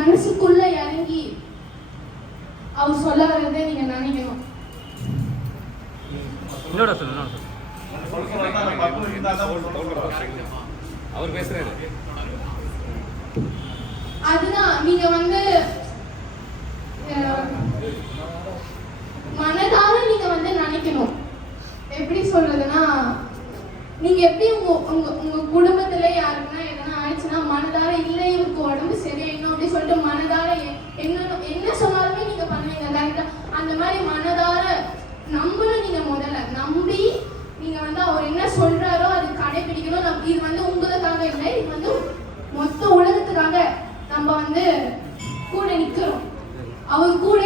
மனசுக்குள்ள இறங்கி அவர் சொல்ல வர்றதை நீங்க நினைக்கணும். இன்னொரு சொல்லு இன்னொரு சொல்லு அவர் பேசுறாரு. அதுதான் நீங்க வந்து மனதார நீங்க வந்து நினைக்கணும். எப்படி சொல்றதுன்னா நீங்க எப்படி உங்க உங்க உங்க குடும்பத்துல யாருக்குன்னா நம்மள நீங்க முதல்ல நம்பி நீங்க வந்து அவர் என்ன சொல்றாரோ அது கடைபிடிக்கணும் இது வந்து உங்களுக்காக இல்லை இது வந்து மொத்த உலகத்துக்காக நம்ம வந்து கூட நிக்கிறோம். அவர் கூட